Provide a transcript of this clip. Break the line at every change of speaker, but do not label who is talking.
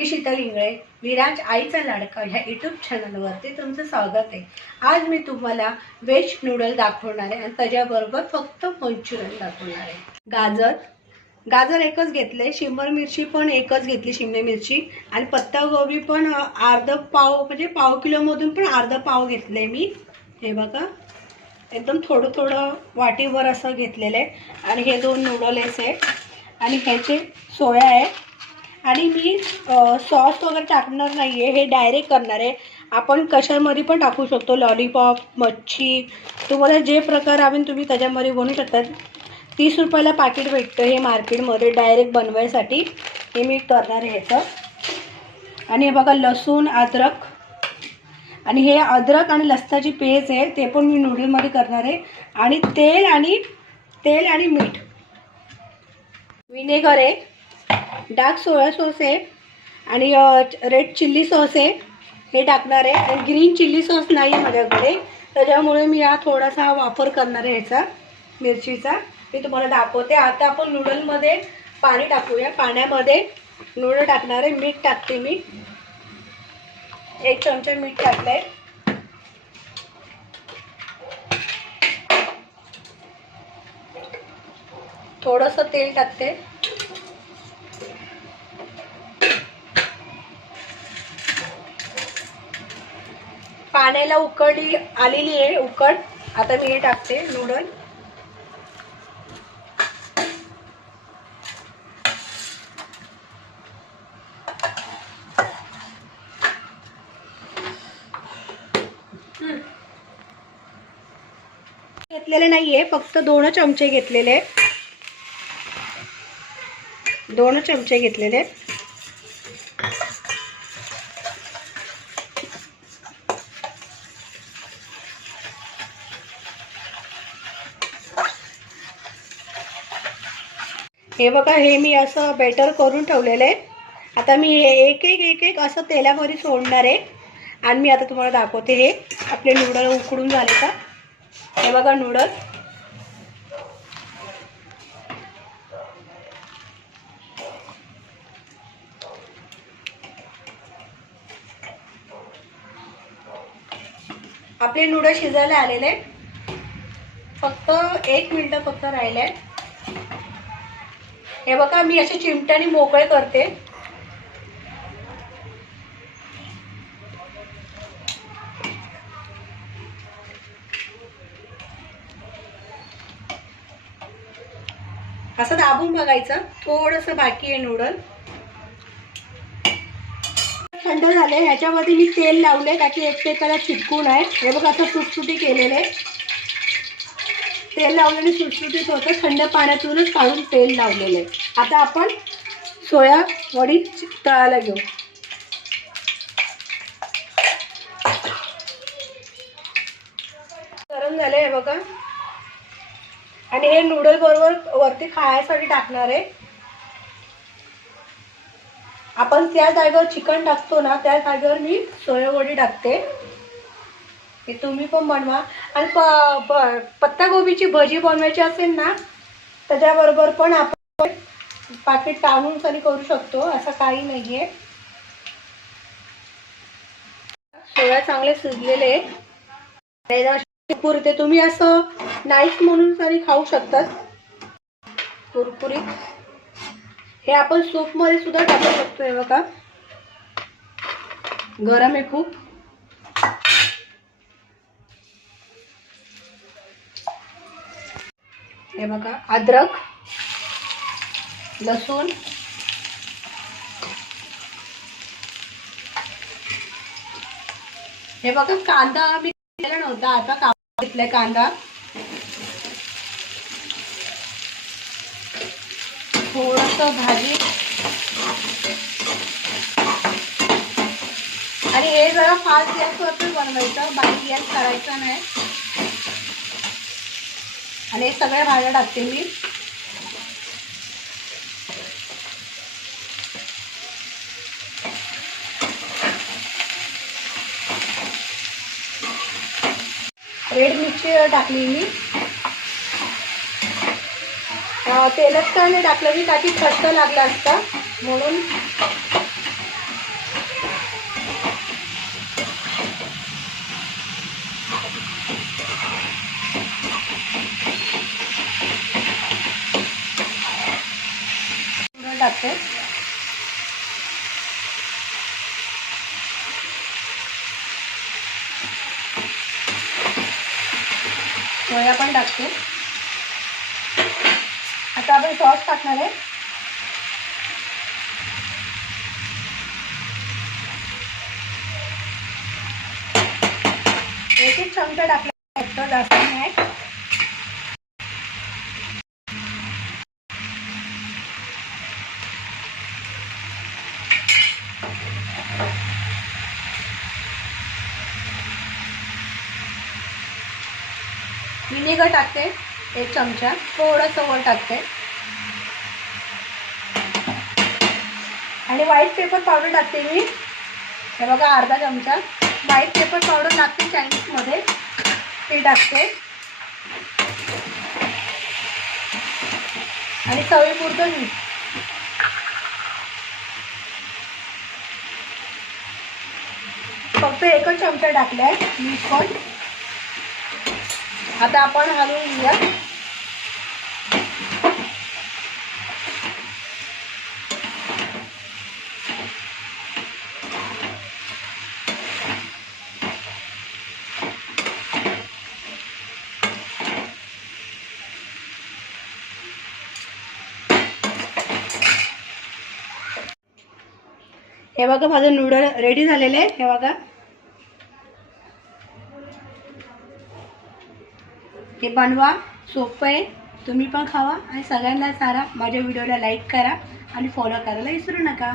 मी शीतल इंगळे विराज आईचा लाडका ह्या यूट्यूब चॅनलवरती तुमचं स्वागत आहे. आज मी तुम्हाला व्हेज नूडल दाखवणार आहे आणि त्याच्याबरोबर फक्त मंचुरियन दाखवणार आहे. गाजर. गाजर एकच घेतले शिमर मिरची पण एकच घेतली शिमला मिरची. आणि पत्तागोबी पण अर्ध पाव म्हणजे पाव किलोमधून पण अर्ध पाव घेतले मी. हे बघा. एकदम थोडं थोडं वाटीवर असं घेतलेलं आहे. आणि हे दोन नूडल्स आहे. आणि ह्याचे सोया आहे. आणि मी सॉस वगैरे टाकणार नाही आहे हे डायरेक्ट करणार आहे. आपण कशामध्ये पण टाकू शकतो लॉलीपॉप मच्छी. तुम्हाला जे प्रकार हवे तुम्ही त्याच्यामध्ये बनवू शकतात. तीस रुपयाला पाकिट भेटतं हे मार्केटमध्ये डायरेक्ट बनवायसाठी. हे मी करणार आहे ह्याचं आणि हे बघा लसूण अद्रक. आणि हे अद्रक आणि लसणाची पेज आहे ते पण मी नूडलमध्ये करणार आहे. आणि तेल आणि तेल आणि मीठ. विनेगर आहे. डार्क सोया सॉस आहे आणि रेड चिल्ली सॉस आहे. हे टाकणार आहे. आणि ग्रीन चिल्ली सॉस नाही आहे माझ्याकडे. त्याच्यामुळे मी हा थोडासा वापर करणार आहे ह्याचा मिरचीचा. मी तुम्हाला दाखवते. आता आपण नूडलमध्ये पाणी टाकूया. पाण्यामध्ये नूडल टाकणार आहे. मीठ टाकते मी. एक चमचा मीठ टाकलं आहे थोडंसं तेल टाकते. पाण्याला उकळी आलेली आहे उकड. आता मी हे टाकते नूडल घेतलेले नाहीये फक्त दोन चमचे घेतलेले दोन चमचे घेतलेले हे बघा हे मी असं बेटर करून ठेवलेलं आहे. आता मी हे एक एक एक एक असं तेलामध्ये सोडणार आहे. आणि मी आता तुम्हाला दाखवते हे. आपले नूडल उकडून झाले का? हे बघा नूडल आपले नूडल शिजायला आलेले फक्त एक मिनटं फक्त राहिले हे बघा मी असे चिमट्याने मोकळे करते. असं दाबून बघायचं थोडंसं बाकी आहे नूडल थंड झाले ह्याच्यामध्ये मी तेल लावले का की एकमेकाला चिटकून आहे. हे बघा असं सुटसुटी केलेले तेल लावलेले सुटसुटीत होतं थंड पाण्यातूनच काढून तेल लावलेले आता आपण सोया वडी तळायला घेऊ. गरम झालं आहे बघा. आणि हे नूडल बरोबर वरती खायसाठी टाकणार आहे. आपण त्या जागेवर चिकन टाकतो ना त्या जागेवर मी सोयावडी टाकते. हे तुम्ही पण बनवा. आणि प ब पत्तागोबीची भजी बनवायची असेल ना त्याच्याबरोबर पण आपण पाकिट टाळून तरी करू शकतो असं काही नाही आहे सोया चांगले शिजलेले कुरकुरीत तुम्ही असं नाईफ म्हणून तरी खाऊ शकतात. कुरकुरीत. हे आपण सूपमध्ये सुद्धा टाकू शकतो हे बघा. गरम आहे खूप. हे बघा अद्रक लसूण हे बघा कांदा मी केला नव्हता आता कांदा घेतलाय कांदा. थोडस भाजी. आणि हे जरा फास्ट गॅसवरती बनवायचं बारीक गॅस करायचा नाही. आणि हे सगळ्या भाज्या टाकते मी. रेड मिरची टाकली मी. तेलात का नाही टाकलं मी ताकी खट्ट लागला असता म्हणून टाकते सोया पण टाकते. आता आपण सॉस टाकणार आहे. एक एक चमचा टाकला जास्त नाही. विनेगर टाकते एक चमचा. थोडंसं वर टाकते. आणि व्हाईट पेपर पावडर टाकते मी. हे बघा अर्धा चमचा. व्हाईट पेपर पावडर टाकते चायनीजमध्ये ते टाकते. आणि चवीपुरतं मीठ. फक्त एकच चमचा टाकलाय मीठ पण. आता आपण हलवून घेऊया. हे बघा माझं नूडल रेडी झालेलं आहे. हे बघा. ते बनवा सोपं आहे. तुम्ही पण खावा आणि सगळ्यांना सारा माझ्या व्हिडिओला लाईक करा आणि फॉलो करायला विसरू नका.